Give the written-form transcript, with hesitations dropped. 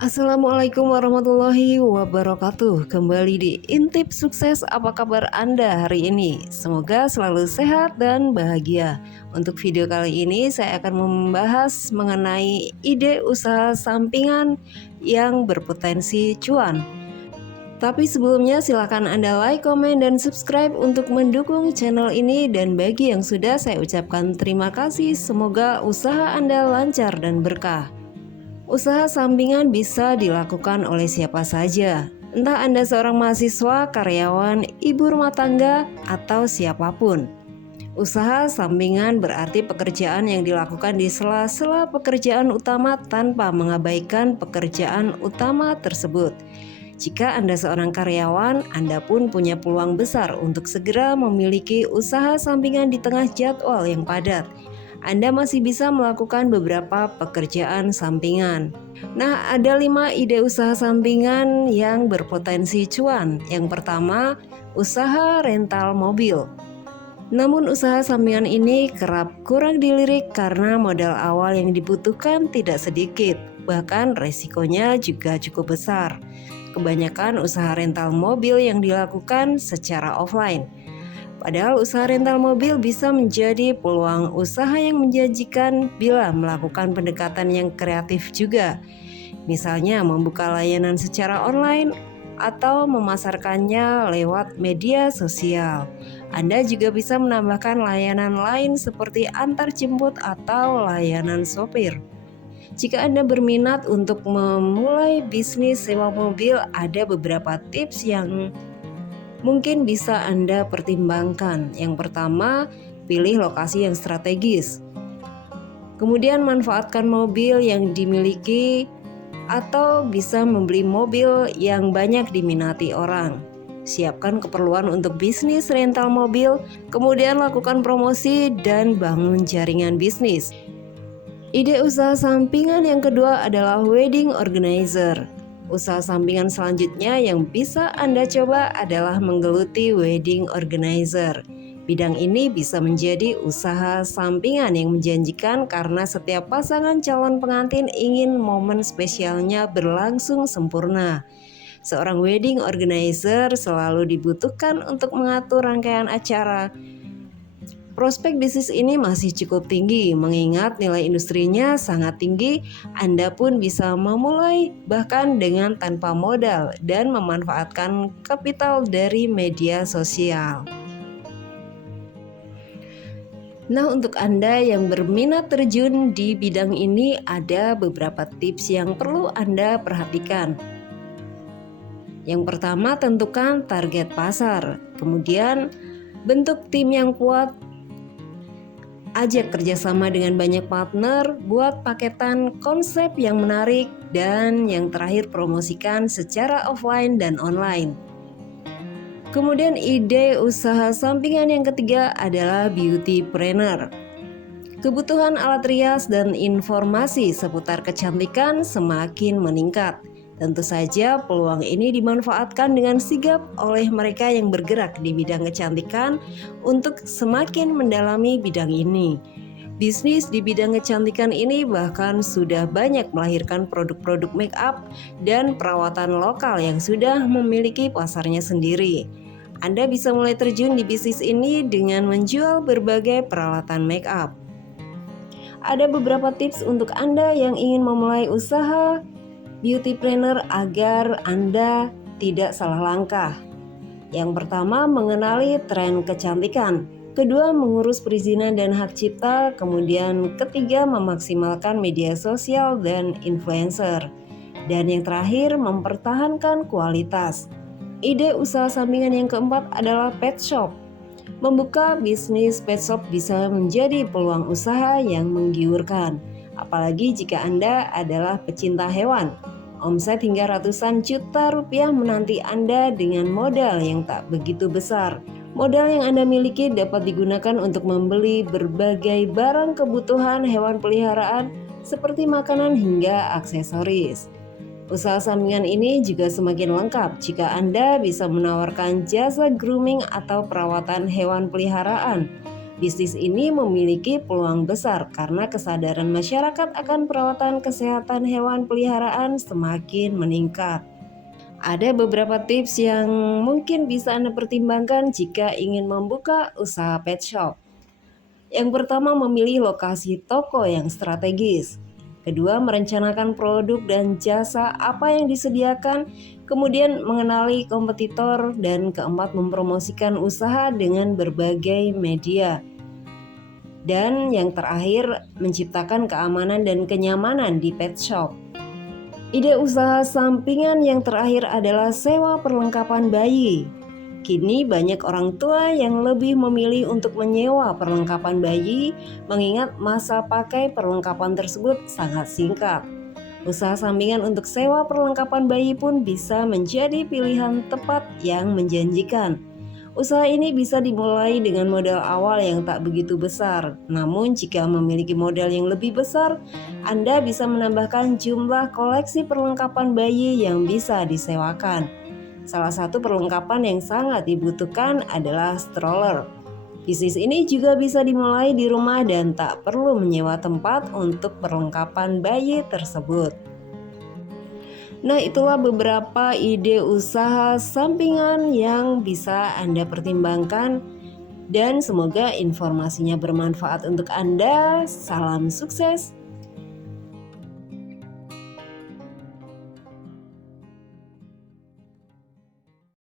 Assalamualaikum warahmatullahi wabarakatuh. Kembali di Intip Sukses. Apa kabar Anda hari ini? Semoga selalu sehat dan bahagia. Untuk video kali ini saya akan membahas mengenai ide usaha sampingan yang berpotensi cuan. Tapi sebelumnya silakan Anda like, komen, dan subscribe untuk mendukung channel ini. Dan bagi yang sudah, saya ucapkan terima kasih. Semoga usaha Anda lancar dan berkah. Usaha sampingan bisa dilakukan oleh siapa saja, entah Anda seorang mahasiswa, karyawan, ibu rumah tangga, atau siapapun. Usaha sampingan berarti pekerjaan yang dilakukan di sela-sela pekerjaan utama tanpa mengabaikan pekerjaan utama tersebut. Jika Anda seorang karyawan, Anda pun punya peluang besar untuk segera memiliki usaha sampingan di tengah jadwal yang padat. Anda masih bisa melakukan beberapa pekerjaan sampingan. Nah, ada 5 ide usaha sampingan yang berpotensi cuan. Yang pertama, usaha rental mobil. Namun usaha sampingan ini kerap kurang dilirik karena modal awal yang dibutuhkan tidak sedikit, bahkan resikonya juga cukup besar. Kebanyakan usaha rental mobil yang dilakukan secara offline. Padahal usaha rental mobil bisa menjadi peluang usaha yang menjanjikan bila melakukan pendekatan yang kreatif juga. Misalnya membuka layanan secara online atau memasarkannya lewat media sosial. Anda juga bisa menambahkan layanan lain seperti antar jemput atau layanan sopir. Jika Anda berminat untuk memulai bisnis sewa mobil, ada beberapa tips yang mungkin bisa Anda pertimbangkan. Yang pertama, pilih lokasi yang strategis. Kemudian manfaatkan mobil yang dimiliki atau bisa membeli mobil yang banyak diminati orang. Siapkan keperluan untuk bisnis rental mobil, kemudian lakukan promosi dan bangun jaringan bisnis. Ide usaha sampingan yang kedua adalah wedding organizer. Usaha sampingan selanjutnya yang bisa Anda coba adalah menggeluti wedding organizer. Bidang ini bisa menjadi usaha sampingan yang menjanjikan karena setiap pasangan calon pengantin ingin momen spesialnya berlangsung sempurna. Seorang wedding organizer selalu dibutuhkan untuk mengatur rangkaian acara. Prospek bisnis ini masih cukup tinggi, mengingat nilai industrinya sangat tinggi. Anda pun bisa memulai bahkan dengan tanpa modal dan memanfaatkan kapital dari media sosial. Nah, untuk Anda yang berminat terjun di bidang ini, ada beberapa tips yang perlu Anda perhatikan. Yang pertama, tentukan target pasar. Kemudian, bentuk tim yang kuat. Ajak kerjasama dengan banyak partner, buat paketan konsep yang menarik, dan yang terakhir promosikan secara offline dan online. Kemudian ide usaha sampingan yang ketiga adalah beautypreneur. Kebutuhan alat rias dan informasi seputar kecantikan semakin meningkat. Tentu saja peluang ini dimanfaatkan dengan sigap oleh mereka yang bergerak di bidang kecantikan untuk semakin mendalami bidang ini. Bisnis di bidang kecantikan ini bahkan sudah banyak melahirkan produk-produk make up dan perawatan lokal yang sudah memiliki pasarnya sendiri. Anda bisa mulai terjun di bisnis ini dengan menjual berbagai peralatan make up. Ada beberapa tips untuk Anda yang ingin memulai usaha beautypreneur agar Anda tidak salah langkah. Yang pertama, mengenali tren kecantikan. Kedua, mengurus perizinan dan hak cipta. Kemudian ketiga, memaksimalkan media sosial dan influencer. Dan yang terakhir, mempertahankan kualitas. Ide usaha sampingan yang keempat adalah pet shop. Membuka bisnis pet shop bisa menjadi peluang usaha yang menggiurkan. Apalagi jika Anda adalah pecinta hewan. Omset hingga ratusan juta rupiah menanti Anda dengan modal yang tak begitu besar. Modal yang Anda miliki dapat digunakan untuk membeli berbagai barang kebutuhan hewan peliharaan seperti makanan hingga aksesoris. Usaha sampingan ini juga semakin lengkap jika Anda bisa menawarkan jasa grooming atau perawatan hewan peliharaan. Bisnis ini memiliki peluang besar karena kesadaran masyarakat akan perawatan kesehatan hewan peliharaan semakin meningkat. Ada beberapa tips yang mungkin bisa Anda pertimbangkan jika ingin membuka usaha pet shop. Yang pertama, memilih lokasi toko yang strategis. Kedua, merencanakan produk dan jasa apa yang disediakan. Kemudian, mengenali kompetitor. Dan keempat, mempromosikan usaha dengan berbagai media. Dan yang terakhir, menciptakan keamanan dan kenyamanan di pet shop. Ide usaha sampingan yang terakhir adalah sewa perlengkapan bayi. Kini banyak orang tua yang lebih memilih untuk menyewa perlengkapan bayi, mengingat masa pakai perlengkapan tersebut sangat singkat. Usaha sampingan untuk sewa perlengkapan bayi pun bisa menjadi pilihan tepat yang menjanjikan. Usaha ini bisa dimulai dengan modal awal yang tak begitu besar. Namun jika memiliki modal yang lebih besar, Anda bisa menambahkan jumlah koleksi perlengkapan bayi yang bisa disewakan. Salah satu perlengkapan yang sangat dibutuhkan adalah stroller. Bisnis ini juga bisa dimulai di rumah dan tak perlu menyewa tempat untuk perlengkapan bayi tersebut. Nah, itulah beberapa ide usaha sampingan yang bisa Anda pertimbangkan dan semoga informasinya bermanfaat untuk Anda. Salam sukses.